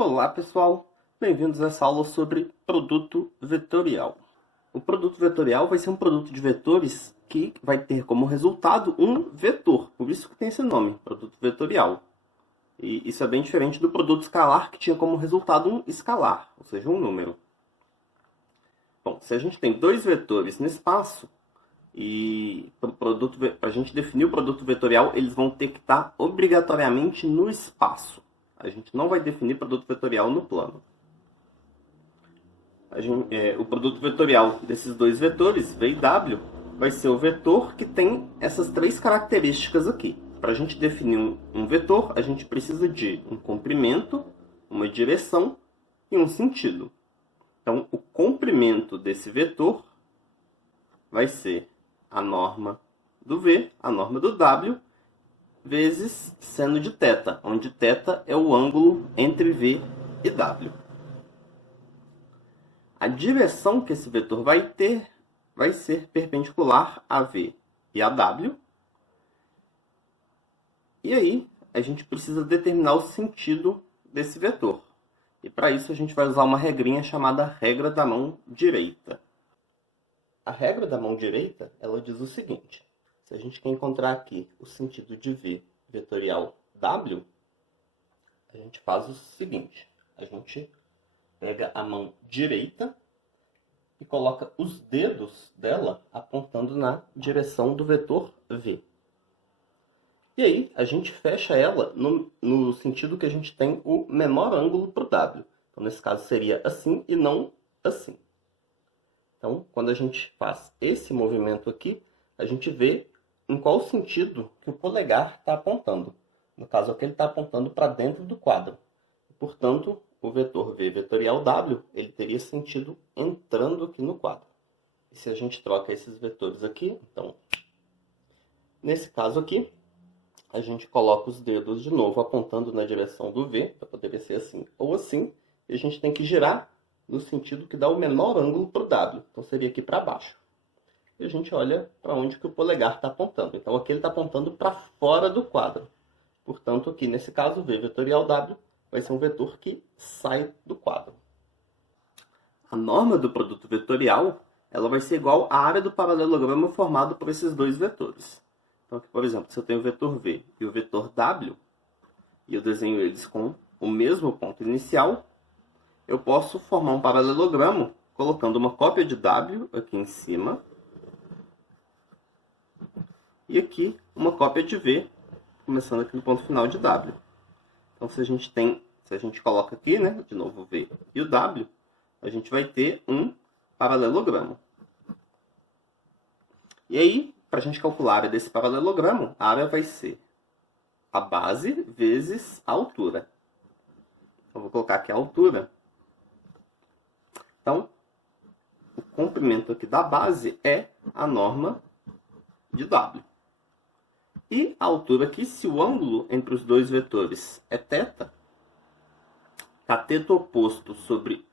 Olá pessoal, bem-vindos a essa aula sobre produto vetorial. O produto vetorial vai ser um produto de vetores que vai ter como resultado um vetor, por isso que tem esse nome, produto vetorial. E isso é bem diferente do produto escalar, que tinha como resultado um escalar, ou seja, um número. Bom, se a gente tem dois vetores no espaço, e para a gente definir o produto vetorial, eles vão ter que estar obrigatoriamente no espaço. A gente não vai definir produto vetorial no plano. O produto vetorial desses dois vetores, V e W, vai ser o vetor que tem essas três características aqui. Para a gente definir um vetor, a gente precisa de um comprimento, uma direção e um sentido. Então, o comprimento desse vetor vai ser a norma do V, a norma do W, vezes seno de θ, onde θ é o ângulo entre V e W. A direção que esse vetor vai ter vai ser perpendicular a V e a W. E aí, a gente precisa determinar o sentido desse vetor. E para isso a gente vai usar uma regrinha chamada regra da mão direita. A regra da mão direita, ela diz o seguinte: se a gente quer encontrar aqui o sentido de V vetorial W, a gente faz o seguinte: a gente pega a mão direita e coloca os dedos dela apontando na direção do vetor V. E aí, a gente fecha ela no sentido que a gente tem o menor ângulo para o W. Então, nesse caso, seria assim e não assim. Então, quando a gente faz esse movimento aqui, a gente vê em qual sentido que o polegar está apontando. No caso aqui, ele está apontando para dentro do quadro. Portanto, o vetor V vetorial W, ele teria sentido entrando aqui no quadro. E se a gente troca esses vetores aqui, então, nesse caso aqui, a gente coloca os dedos de novo apontando na direção do V, para poder ser assim ou assim, e a gente tem que girar no sentido que dá o menor ângulo para o W. Então, seria aqui para baixo. E a gente olha para onde que o polegar está apontando. Então, aqui ele está apontando para fora do quadro. Portanto, aqui nesse caso, V vetorial W vai ser um vetor que sai do quadro. A norma do produto vetorial, ela vai ser igual à área do paralelogramo formado por esses dois vetores. Então, aqui, por exemplo, se eu tenho o vetor V e o vetor W, e eu desenho eles com o mesmo ponto inicial, eu posso formar um paralelogramo colocando uma cópia de W aqui em cima e aqui uma cópia de V, começando aqui no ponto final de W. Então, se a gente coloca aqui, né, de novo o V e o W, a gente vai ter um paralelogramo. E aí, para a gente calcular a área desse paralelogramo, a área vai ser a base vezes a altura. Eu vou colocar aqui a altura. Então, o comprimento aqui da base é a norma de W. E a altura aqui, se o ângulo entre os dois vetores é θ, cateto oposto sobre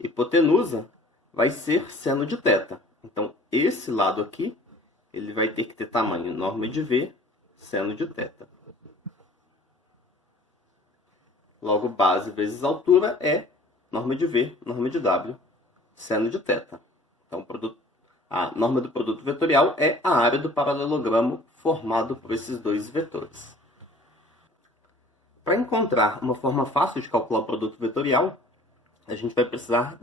hipotenusa vai ser seno de θ. Então, esse lado aqui, ele vai ter que ter tamanho norma de V, seno de θ. Logo, base vezes altura é norma de V, norma de W, seno de θ. Então, a norma do produto vetorial é a área do paralelogramo formado por esses dois vetores. Para encontrar uma forma fácil de calcular o produto vetorial, a gente vai precisar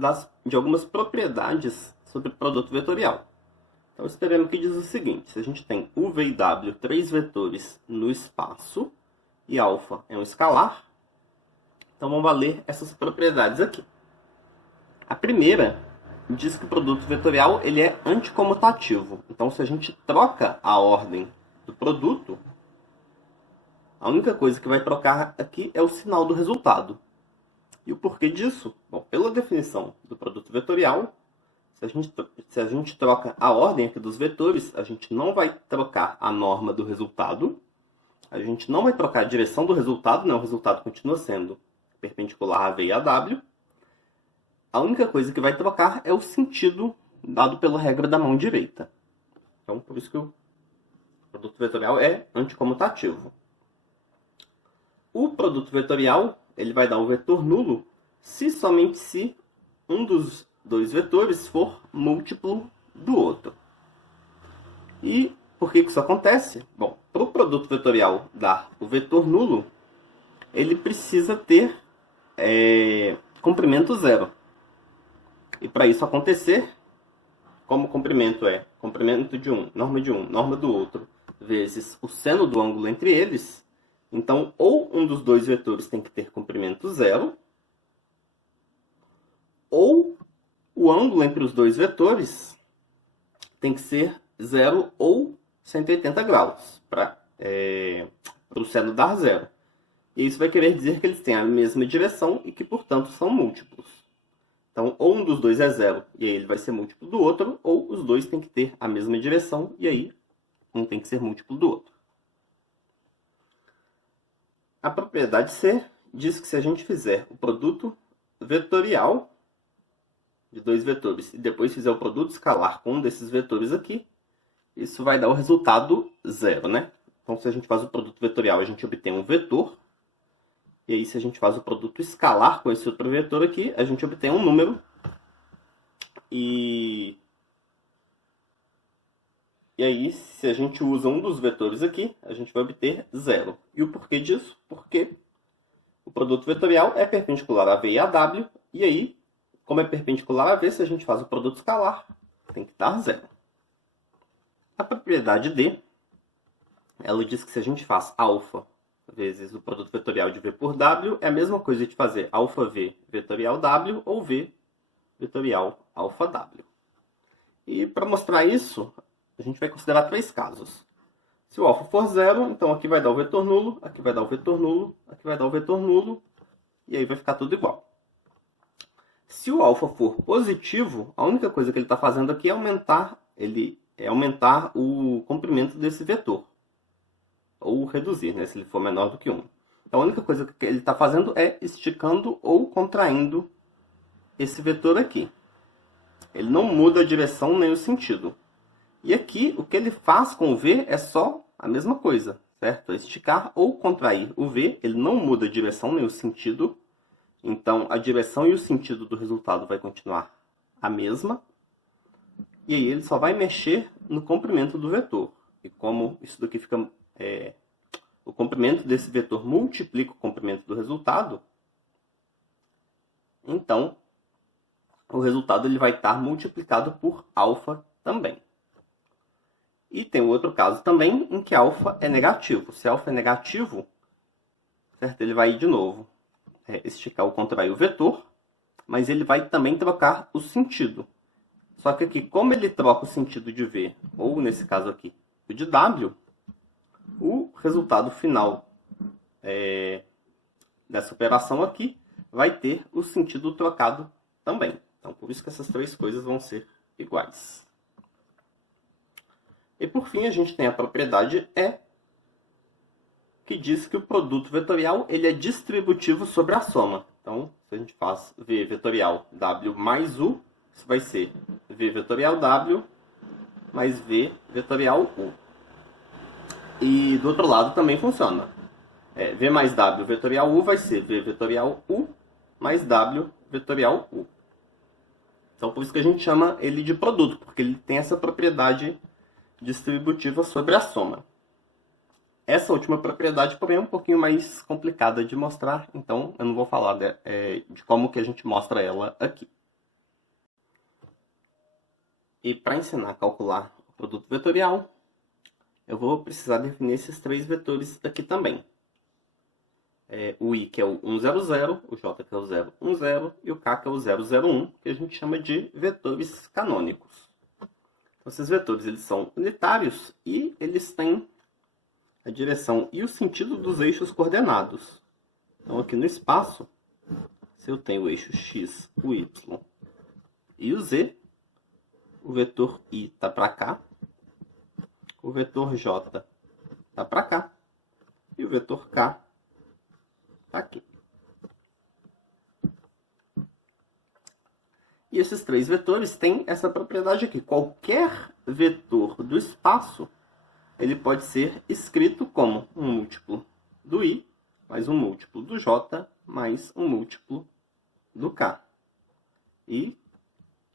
de algumas propriedades sobre o produto vetorial. Então, esse teorema aqui diz o seguinte: se a gente tem U, V e W, três vetores no espaço, e alfa é um escalar, então vão valer essas propriedades aqui. A primeira diz que o produto vetorial ele é anticomutativo. Então, se a gente troca a ordem do produto, a única coisa que vai trocar aqui é o sinal do resultado. E o porquê disso? Bom, pela definição do produto vetorial, se a gente troca a ordem aqui dos vetores, a gente não vai trocar a norma do resultado, a gente não vai trocar a direção do resultado, né? O resultado continua sendo perpendicular a V e a W. A única coisa que vai trocar é o sentido dado pela regra da mão direita. Então, por isso que o produto vetorial é anticomutativo. O produto vetorial ele vai dar um vetor nulo se somente se um dos dois vetores for múltiplo do outro. E por que isso acontece? Bom, para o produto vetorial dar o vetor nulo, ele precisa ter comprimento zero. E para isso acontecer, como o comprimento é comprimento de um, norma do outro, vezes o seno do ângulo entre eles, então ou um dos dois vetores tem que ter comprimento zero, ou o ângulo entre os dois vetores tem que ser zero ou 180 graus, para o seno dar zero. E isso vai querer dizer que eles têm a mesma direção e que, portanto, são múltiplos. Então, ou um dos dois é zero, e aí ele vai ser múltiplo do outro, ou os dois têm que ter a mesma direção, e aí um tem que ser múltiplo do outro. A propriedade C diz que se a gente fizer o produto vetorial de dois vetores e depois fizer o produto escalar com um desses vetores aqui, isso vai dar o resultado zero, né? Então, se a gente faz o produto vetorial, a gente obtém um vetor. E aí, se a gente faz o produto escalar com esse outro vetor aqui, a gente obtém um número. E aí, se a gente usa um dos vetores aqui, a gente vai obter zero. E o porquê disso? Porque o produto vetorial é perpendicular a V e a W. E aí, como é perpendicular a V, se a gente faz o produto escalar, tem que dar zero. A propriedade D, ela diz que se a gente faz alfa vezes o produto vetorial de V por W, é a mesma coisa de fazer alfa V vetorial W ou V vetorial alfa W. E para mostrar isso, a gente vai considerar três casos. Se o alfa for zero, então aqui vai dar o vetor nulo, aqui vai dar o vetor nulo, aqui vai dar o vetor nulo, e aí vai ficar tudo igual. Se o alfa for positivo, a única coisa que ele está fazendo aqui é aumentar o comprimento desse vetor. Ou reduzir, né, se ele for menor do que 1. Então a única coisa que ele está fazendo é esticando ou contraindo esse vetor aqui. Ele não muda a direção nem o sentido. E aqui, o que ele faz com o V é só a mesma coisa, certo? É esticar ou contrair o V, ele não muda a direção nem o sentido. Então, a direção e o sentido do resultado vai continuar a mesma. E aí, ele só vai mexer no comprimento do vetor. E como isso daqui fica... o comprimento desse vetor multiplica o comprimento do resultado, então, o resultado ele vai estar multiplicado por alfa também. E tem outro caso também em que alfa é negativo. Se alfa é negativo, certo? Ele vai de novo esticar ou contrair o vetor, mas ele vai também trocar o sentido. Só que aqui, como ele troca o sentido de V, ou nesse caso aqui, o de W, o resultado final dessa operação aqui vai ter o sentido trocado também. Então, por isso que essas três coisas vão ser iguais. E por fim, a gente tem a propriedade E, que diz que o produto vetorial ele é distributivo sobre a soma. Então, se a gente faz V vetorial W mais U, isso vai ser V vetorial W mais V vetorial U. E do outro lado também funciona. V mais W vetorial U vai ser V vetorial U mais W vetorial U. Então, por isso que a gente chama ele de produto, porque ele tem essa propriedade distributiva sobre a soma. Essa última propriedade, porém, é um pouquinho mais complicada de mostrar, então eu não vou falar de como que a gente mostra ela aqui. E para ensinar a calcular o produto vetorial, eu vou precisar definir esses três vetores aqui também. O I, que é o 1, 0, 0, o J, que é o 0, 1, 0, e o K, que é o 0, 0, 1, que a gente chama de vetores canônicos. Então, esses vetores eles são unitários e eles têm a direção e o sentido dos eixos coordenados. Então, aqui no espaço, se eu tenho o eixo x, o y e o z, o vetor I está para cá, o vetor J está para cá e o vetor K está aqui. E esses três vetores têm essa propriedade aqui. Qualquer vetor do espaço, ele pode ser escrito como um múltiplo do I, mais um múltiplo do J, mais um múltiplo do K. E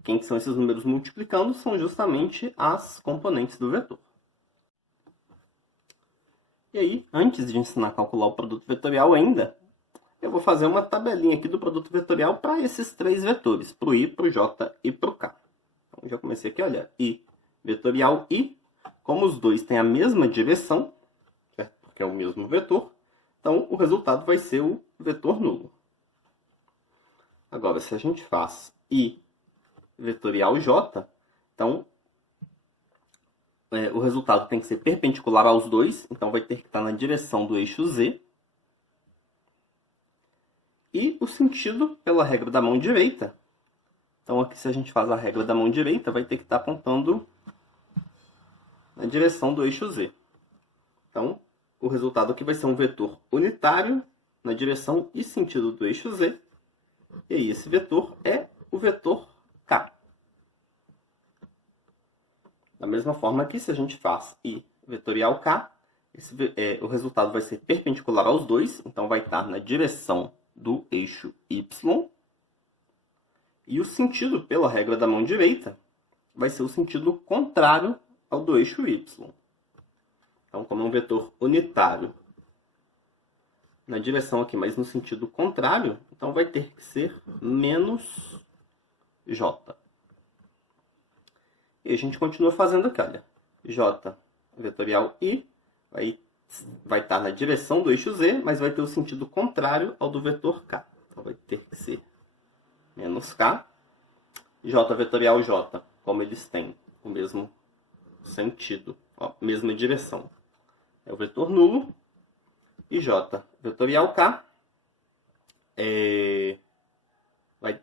quem são esses números multiplicando? São justamente as componentes do vetor. E aí, antes de ensinar a calcular o produto vetorial ainda, eu vou fazer uma tabelinha aqui do produto vetorial para esses três vetores, para o I, para o J e para o K. Então, já comecei aqui, olha, I vetorial I, como os dois têm a mesma direção, certo? Porque é o mesmo vetor, então o resultado vai ser o vetor nulo. Agora, se a gente faz I vetorial J, então o resultado tem que ser perpendicular aos dois, então vai ter que estar na direção do eixo Z. E o sentido pela regra da mão direita. Então aqui, se a gente faz a regra da mão direita, vai ter que estar apontando na direção do eixo Z. Então, o resultado aqui vai ser um vetor unitário na direção e sentido do eixo Z. E aí, esse vetor é o vetor K. Da mesma forma que se a gente faz I vetorial K, o resultado vai ser perpendicular aos dois, então vai estar na direção do eixo Y. E o sentido pela regra da mão direita vai ser o sentido contrário ao do eixo Y. Então, como é um vetor unitário na direção aqui, mas no sentido contrário, então vai ter que ser menos J. E a gente continua fazendo aqui, olha. J vetorial I vai estar na direção do eixo Z, mas vai ter o sentido contrário ao do vetor K. Então vai ter que ser menos K. J vetorial J, como eles têm o mesmo sentido, mesma direção, é o vetor nulo. E J vetorial K vai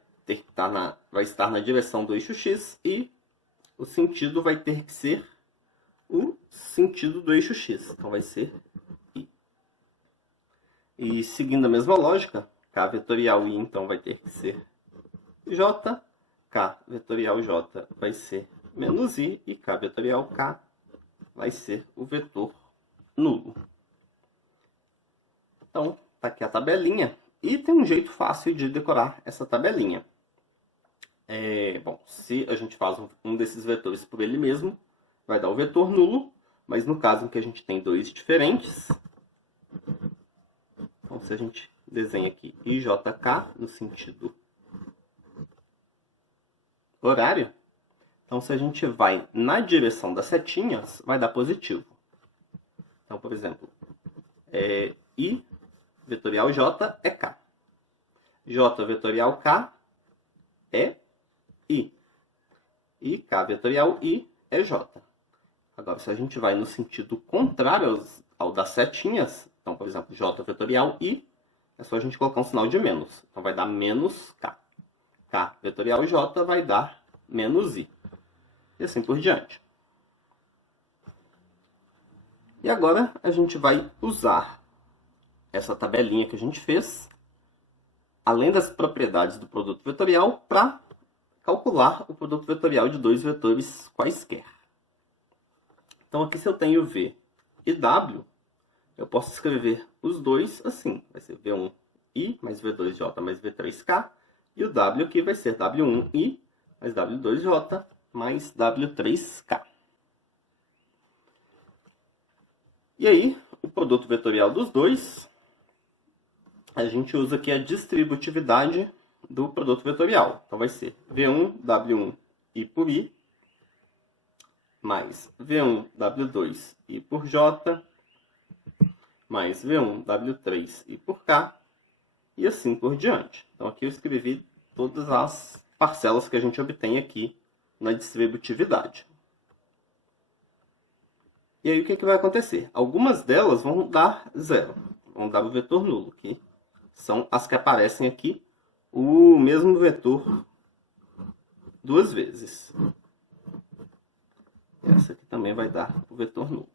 estar na direção do eixo X e o sentido vai ter que ser o sentido do eixo X. Então vai ser I. E seguindo a mesma lógica, K vetorial I então vai ter que ser J, K vetorial J vai ser menos I e K vetorial K vai ser o vetor nulo. Então, tá aqui a tabelinha. E tem um jeito fácil de decorar essa tabelinha. Bom, se a gente faz um desses vetores por ele mesmo, vai dar o vetor nulo. Mas no caso em que a gente tem dois diferentes, então se a gente desenha aqui IJK no sentido horário, então se a gente vai na direção das setinhas, vai dar positivo. Então, por exemplo, I vetorial J é K. J vetorial K é I. E K vetorial I é J. Agora, se a gente vai no sentido contrário ao das setinhas, então, por exemplo, J vetorial I, é só a gente colocar um sinal de menos. Então, vai dar menos K. K vetorial J vai dar menos I. E assim por diante. E agora, a gente vai usar essa tabelinha que a gente fez, além das propriedades do produto vetorial, para calcular o produto vetorial de dois vetores quaisquer. Então, aqui se eu tenho V e W, eu posso escrever os dois assim. Vai ser V1I mais V2J mais V3K. E o W aqui vai ser W1I mais W2J mais W3K. E aí, o produto vetorial dos dois, a gente usa aqui a distributividade do produto vetorial. Então, vai ser V1, W1, I por I, mais V1, W2, I por J, mais V1, W3, I por K, e assim por diante. Então, aqui eu escrevi todas as parcelas que a gente obtém aqui na distributividade. E aí, o que vai acontecer? Algumas delas vão dar zero, vão dar o vetor nulo, que são as que aparecem aqui, o mesmo vetor duas vezes. Essa aqui também vai dar o vetor nulo.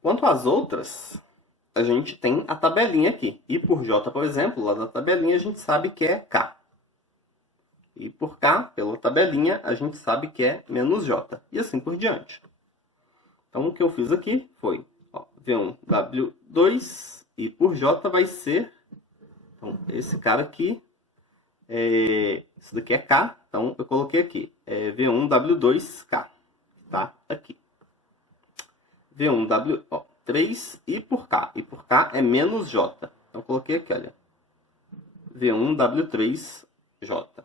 Quanto às outras, a gente tem a tabelinha aqui. I por J, por exemplo, lá na tabelinha a gente sabe que é K. I por K, pela tabelinha, a gente sabe que é menos J. E assim por diante. Então, o que eu fiz aqui foi V1, W2, e por j vai ser, então, esse cara aqui, isso daqui é k, então eu coloquei aqui, V1W2K, tá? Aqui. V1W, ó, 3 e por k é menos j. Então eu coloquei aqui, olha, V1W3J.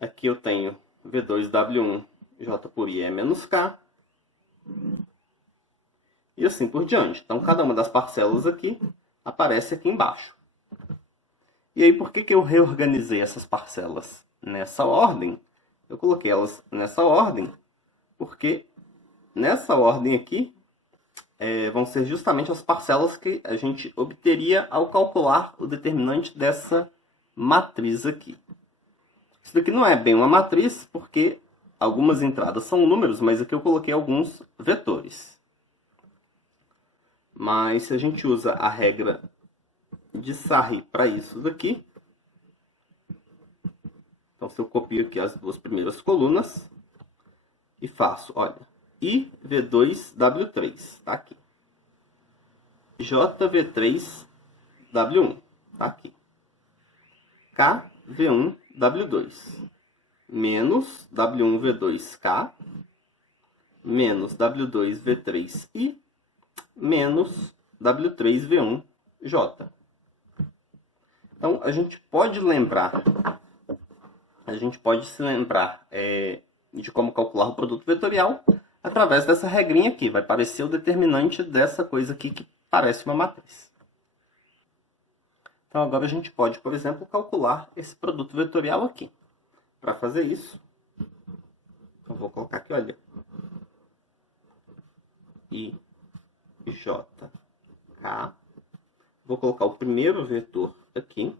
Aqui eu tenho V2W1J por I é menos K. E assim por diante. Então, cada uma das parcelas aqui aparece aqui embaixo. E aí, por que eu reorganizei essas parcelas nessa ordem? Eu coloquei elas nessa ordem porque nessa ordem aqui vão ser justamente as parcelas que a gente obteria ao calcular o determinante dessa matriz aqui. Isso daqui não é bem uma matriz, porque algumas entradas são números, mas aqui eu coloquei alguns vetores. Mas se a gente usa a regra de Sarri para isso daqui, então se eu copio aqui as duas primeiras colunas e faço, olha, IV2W3, tá aqui. JV3W1, tá aqui. KV1W2 menos W1V2K menos W2V3I menos W3V1J. Então, a gente pode se lembrar de como calcular o produto vetorial através dessa regrinha aqui. Vai parecer o determinante dessa coisa aqui que parece uma matriz. Então, agora a gente pode, por exemplo, calcular esse produto vetorial aqui. Para fazer isso, eu vou colocar aqui, olha, I, J, K. Vou colocar o primeiro vetor aqui,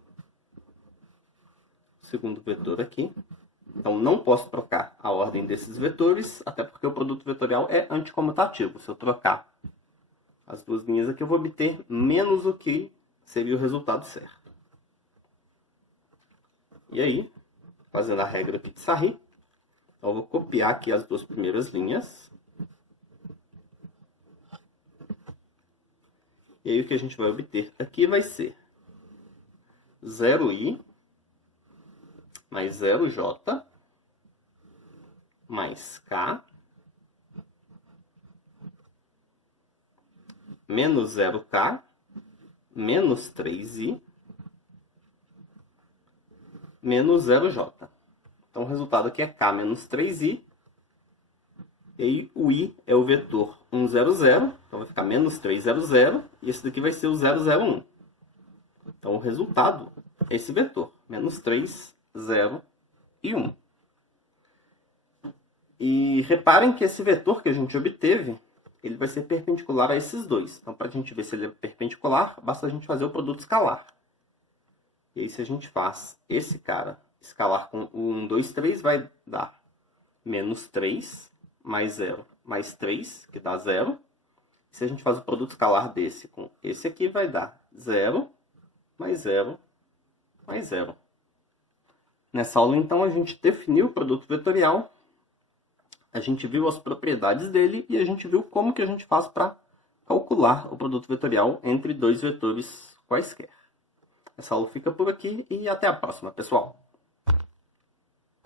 o segundo vetor aqui. Então, não posso trocar a ordem desses vetores, até porque o produto vetorial é anticomutativo. Se eu trocar as duas linhas aqui, eu vou obter menos o que seria o resultado certo. E aí, fazendo a regra aqui de Sarri, eu vou copiar aqui as duas primeiras linhas. E aí o que a gente vai obter aqui vai ser 0i mais 0j mais k menos 0k menos 3i menos 0j. Então, o resultado aqui é k menos 3i. E aí, o i é o vetor 1, 0, 0. Então, vai ficar menos 3, 0, 0. E esse daqui vai ser o 0, 0, 1. Então, o resultado é esse vetor. Menos 3, 0 e 1. E reparem que esse vetor que a gente obteve, ele vai ser perpendicular a esses dois. Então, para a gente ver se ele é perpendicular, basta a gente fazer o produto escalar. E aí, se a gente faz esse cara escalar com 1, 2, 3, vai dar menos 3 mais 0 mais 3, que dá 0. Se a gente faz o produto escalar desse com esse aqui, vai dar 0 mais 0 mais 0. Nessa aula, então, a gente definiu o produto vetorial, a gente viu as propriedades dele e a gente viu como que a gente faz para calcular o produto vetorial entre dois vetores quaisquer. Essa aula fica por aqui e até a próxima, pessoal!